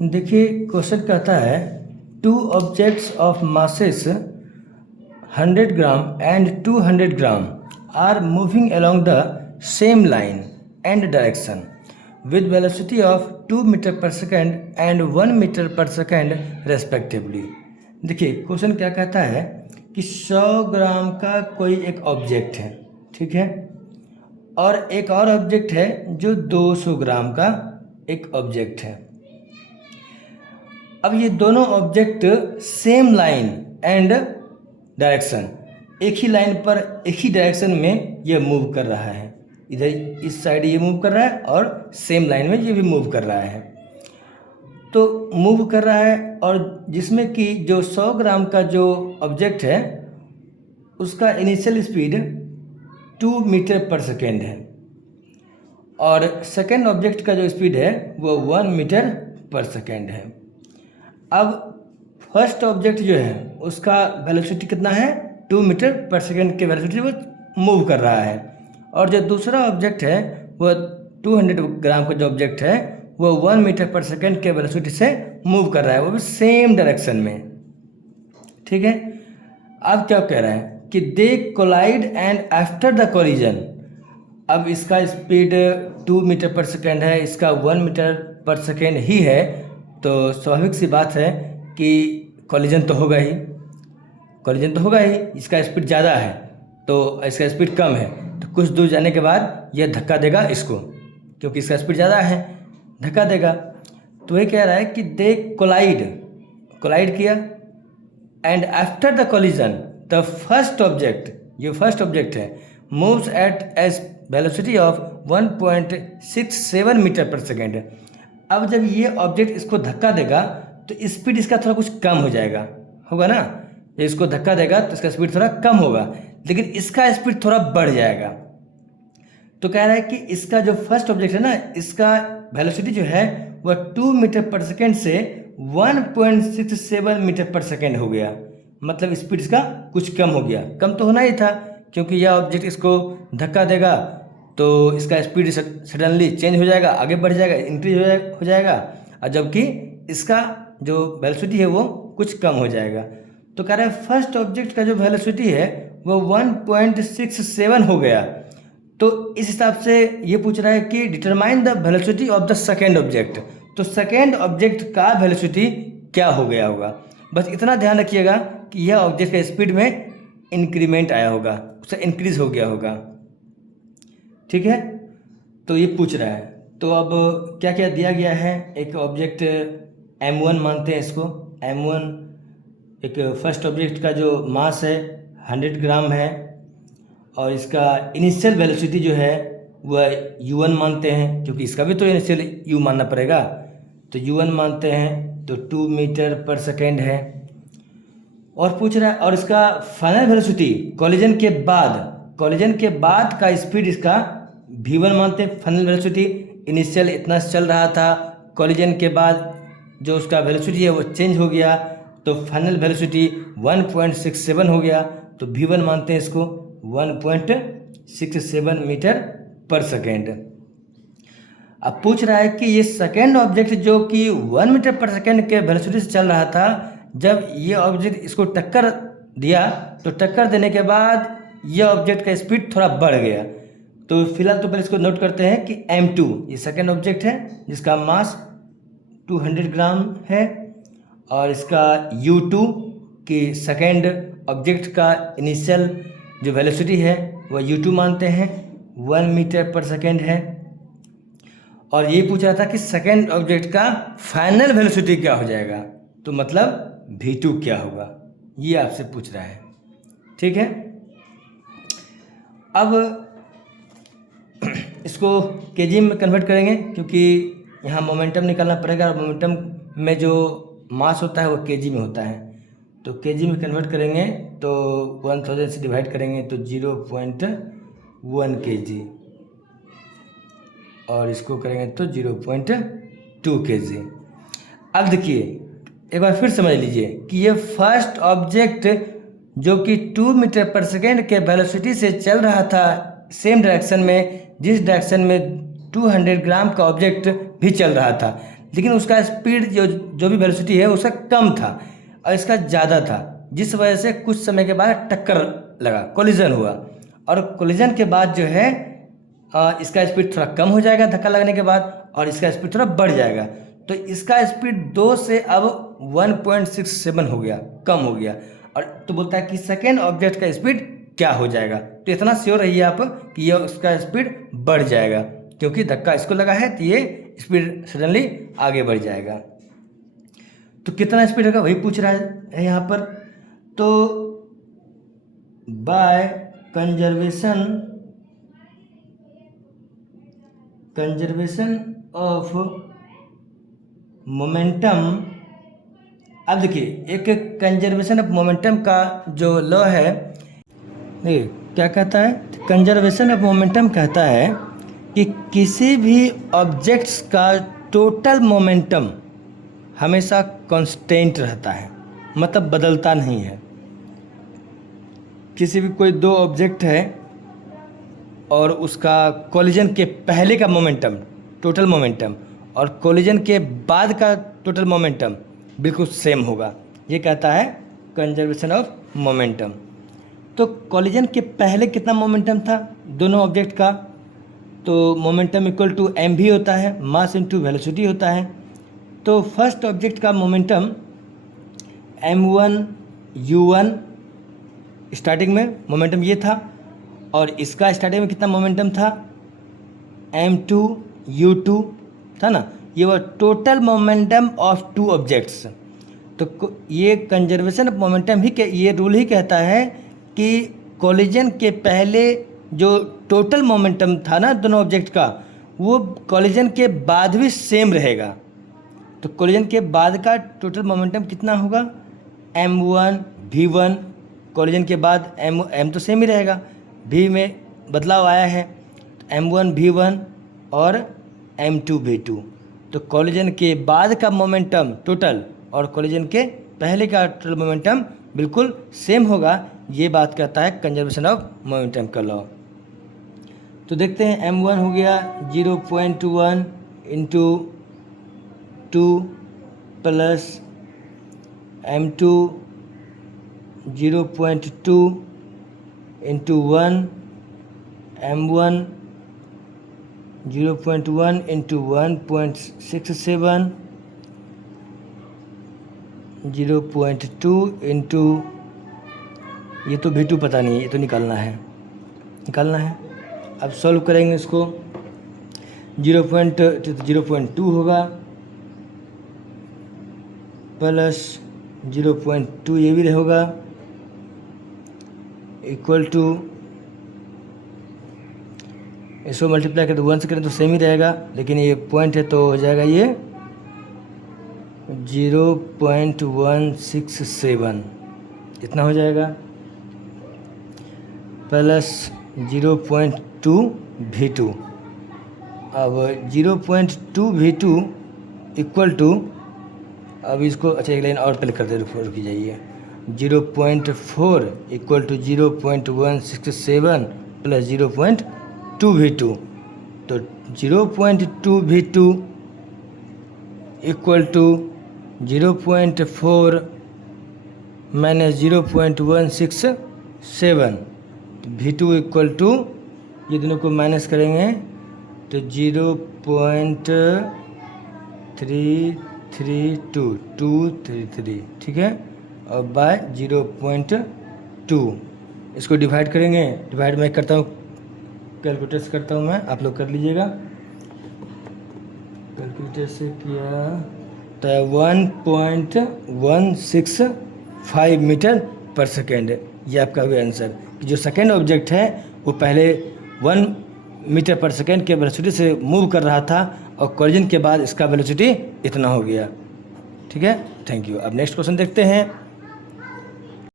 देखिए क्वेश्चन कहता है two objects of masses 100 gram and 200 gram are moving along the same line and direction with velocity of 2 metre per second and 1 metre per second respectively. देखिए question क्या कहता है कि 100 ग्राम का कोई एक ऑब्जेक्ट है, ठीक है, और एक और ऑब्जेक्ट है जो 200 ग्राम का एक ऑब्जेक्ट है। अब ये दोनों object same line and direction, एक ही लाइन पर एक ही डायरेक्शन में ये मूव कर रहा है। इधर इस साइड ये मूव कर रहा है और सेम लाइन में ये भी मूव कर रहा है। तो मूव कर रहा है और जिसमें कि जो 100 ग्राम का जो ऑब्जेक्ट है उसका initial speed 2 metre per second है और सेकेंड ऑब्जेक्ट का जो स्पीड है वो 1 मीटर पर सेकेंड है। अब फर्स्ट ऑब्जेक्ट जो है उसका वेलोसिटी कितना है, 2 मीटर पर सेकेंड के वेलोसिटी वो मूव कर रहा है, और जो दूसरा ऑब्जेक्ट है वो 200 ग्राम का जो ऑब्जेक्ट है वो 1 मीटर पर सेकेंड के वेलोसिटी से मूव कर रहा है, वो भी सेम डायरेक्शन में, ठीक है। अब क्या कह रहा है कि they collide and after the collision, अब इसका स्पीड 2 मीटर पर सेकेंड है, इसका 1 मीटर पर सेकेंड ही है, तो स्वाभाविक सी बात है कि कोलिजन तो होगा ही, कोलिजन तो होगा ही। इसका स्पीड ज़्यादा है तो इसका स्पीड कम है, तो कुछ दूर जाने के बाद यह धक्का देगा इसको, क्योंकि इसका स्पीड ज़्यादा है, धक्का देगा। तो ये कह रहा है कि दे कोलाइड किया and after the collision the first object, ये फर्स्ट ऑब्जेक्ट है, moves at edge velocity of 1.67 metre per second. अब जब ये ऑब्जेक्ट इसको धक्का देगा तो स्पीड इसका थोड़ा कुछ कम हो जाएगा, होगा ना, ये इसको धक्का देगा तो इसका स्पीड थोड़ा कम होगा, लेकिन इसका स्पीड थोड़ा बढ़ जाएगा। तो कह रहा है कि इसका जो फर्स्ट ऑब्जेक्ट है ना, इसका वेलोसिटी जो है वह 2 मीटर पर सेकेंड से 1.67 मीटर पर सेकेंड हो गया, मतलब स्पीड इसका कुछ कम हो गया। कम तो होना ही था क्योंकि यह ऑब्जेक्ट इसको धक्का देगा तो इसका स्पीड सडनली चेंज हो जाएगा, आगे बढ़ जाएगा, इंक्रीज हो जाएगा, और जबकि इसका जो वेलोसिटी है वो कुछ कम हो जाएगा। तो कह रहा है फर्स्ट ऑब्जेक्ट का जो वेलोसिटी है वो 1.67 हो गया। तो इस हिसाब से ये पूछ रहा है कि determine the velocity of the second object, तो सेकेंड ऑब्जेक्ट का वेलोसिटी क्या हो गया होगा। बस इतना ध्यान रखिएगा कि यह ऑब्जेक्ट का स्पीड में इंक्रीमेंट आया होगा, उससे इंक्रीज हो गया होगा, ठीक है। तो ये पूछ रहा है, तो अब क्या क्या दिया गया है, एक ऑब्जेक्ट m1 मानते हैं इसको, m1 एक फर्स्ट ऑब्जेक्ट का जो मास है 100 ग्राम है और इसका इनिशियल वेलोसिटी जो है वह u1 मानते हैं, क्योंकि इसका भी तो इनिशियल u मानना पड़ेगा, तो u1 मानते हैं, तो 2 मीटर पर सेकेंड है। और पूछ रहा है और इसका फाइनल वेलोसिटी कोलिजन के बाद का स्पीड इसका v1 मानते हैं। फाइनल वेलोसिटी इनिशियल इतना चल रहा था, कोलिजन के बाद जो उसका वेलोसिटी है वो चेंज हो गया, तो फाइनल वेलोसिटी 1.67 हो गया, तो v1 मानते हैं इसको 1.67 मीटर पर सेकेंड। अब पूछ रहा है कि ये सेकेंड ऑब्जेक्ट जो कि 1 मीटर पर सेकेंड के वेलोसिटी से चल रहा था, जब ये ऑब्जेक्ट इसको टक्कर दिया तो टक्कर देने के बाद ये ऑब्जेक्ट का स्पीड थोड़ा बढ़ गया। तो फिलहाल तो पहले इसको नोट करते हैं कि m2 ये सेकेंड ऑब्जेक्ट है जिसका मास 200 ग्राम है, और इसका u2 की सेकेंड ऑब्जेक्ट का इनिशियल जो वेलोसिटी है वह u2 मानते हैं, 1 मीटर पर सेकेंड है। और ये पूछ रहा था कि सेकेंड ऑब्जेक्ट का फाइनल वेलोसिटी क्या हो जाएगा, तो मतलब v2 क्या होगा, ये आपसे पूछ रहा है, ठीक है। अब इसको kg में कन्वर्ट करेंगे क्योंकि यहाँ मोमेंटम निकालना पड़ेगा, और मोमेंटम में जो मास होता है वो kg में होता है, तो kg में कन्वर्ट करेंगे तो 1000 से डिवाइड करेंगे तो 0.1 kg, और इसको करेंगे तो 0.2 kg। अब देखिए एक बार फिर समझ लीजिए कि ये फर्स्ट ऑब्जेक्ट जो कि 2 मीटर पर सेकेंड के वेलोसिटी से चल रहा था सेम डायरेक्शन में, जिस डायरेक्शन में 200 ग्राम का ऑब्जेक्ट भी चल रहा था, लेकिन उसका स्पीड जो भी वेलोसिटी है उसका कम था और इसका ज़्यादा था, जिस वजह से कुछ समय के बाद टक्कर लगा, कोलिजन हुआ। और कोलिजन के बाद जो है इसका स्पीड थोड़ा कम हो जाएगा धक्का लगने के बाद, और इसका स्पीड थोड़ा बढ़ जाएगा। तो इसका स्पीड 2 से अब 1.67 हो गया, कम हो गया। और तो बोलता है कि सेकेंड ऑब्जेक्ट का स्पीड क्या हो जाएगा। तो इतना श्योर रहिए आप कि ये उसका स्पीड बढ़ जाएगा, क्योंकि धक्का इसको लगा है तो ये स्पीड सडनली आगे बढ़ जाएगा। तो कितना स्पीड होगा वही पूछ रहा है यहाँ पर। तो बाय कंजर्वेशन ऑफ मोमेंटम। अब देखिए, एक कंजर्वेशन ऑफ मोमेंटम का जो लॉ है, देखिए क्या कहता है, कंजर्वेशन ऑफ मोमेंटम कहता है कि किसी भी ऑब्जेक्ट्स का टोटल मोमेंटम हमेशा कांस्टेंट रहता है, मतलब बदलता नहीं है। किसी भी कोई दो ऑब्जेक्ट है और उसका कोलिजन के पहले का मोमेंटम, टोटल मोमेंटम, और कोलिजन के बाद का टोटल मोमेंटम बिल्कुल सेम होगा। ये कहता है कंजर्वेशन ऑफ मोमेंटम। तो कोलिजन के पहले कितना मोमेंटम था दोनों ऑब्जेक्ट का, तो मोमेंटम इक्वल टू एम भी होता है, मास इनटू वेलोसिटी होता है। तो फर्स्ट ऑब्जेक्ट का मोमेंटम m1 u1 स्टार्टिंग में मोमेंटम ये था, और इसका स्टार्टिंग में कितना मोमेंटम था, m2 u2 था ना। ये वो total momentum of two objects. तो ये कंजर्वेशन ऑफ मोमेंटम ही ये रूल ही कहता है कि कोलिजन के पहले जो टोटल मोमेंटम था ना दोनों ऑब्जेक्ट का, वो कोलिजन के बाद भी सेम रहेगा। तो कोलिजन के बाद का टोटल मोमेंटम कितना होगा, m1 v1। कोलिजन के बाद m तो सेम ही रहेगा, v में बदलाव आया है, m1 v1 और m2 v2। तो कोलिजन के बाद का मोमेंटम टोटल और कोलिजन के पहले का टोटल मोमेंटम बिल्कुल सेम होगा। ये बात कहता है कंजर्वेशन ऑफ मोमेंटम का लॉ। तो देखते हैं, m1 हो गया 0.1 into 2 plus m2 0.2 into 1, m1 0.1 into 1.67, 0.2 into, ये तो v2 पता नहीं है, ये तो निकालना है। अब सॉल्व करेंगे इसको। 0.2 होगा प्लस 0.2 ये भी होगा इक्वल टू, इसको मल्टीप्लाई करें तो 1 से करें तो सेम ही रहेगा, लेकिन ये पॉइंट है तो हो जाएगा ये 0.167 इतना हो जाएगा, प्लस 0.2 v2। अब 0.2 v2 इक्वल टू, अब इसको अच्छा एक लाइन और पहले कर दे, रुकी जाइए, 0.4 इक्वल टू 0.167 प्लस 0.2 v2। तो 0.2 v2 equal to 0.4 minus 0.167, v2 equal to, ये दोनों को माइनस करेंगे तो 0.332 ठीक है, और बाय 0.2 इसको डिवाइड करेंगे। डिवाइड मैं करता हूँ, कैलकुलेटर से करता हूँ मैं, आप लोग कर लीजिएगा। कैलकुलेटर से किया तो 1.165 मीटर पर सेकेंड, ये आपका हुआ आंसर। जो सेकेंड ऑब्जेक्ट है वो पहले 1 मीटर पर सेकेंड के वेलोसिटी से मूव कर रहा था, और कोलिजन के बाद इसका वेलोसिटी इतना हो गया। ठीक है, थैंक यू। अब नेक्स्ट क्वेश्चन देखते हैं।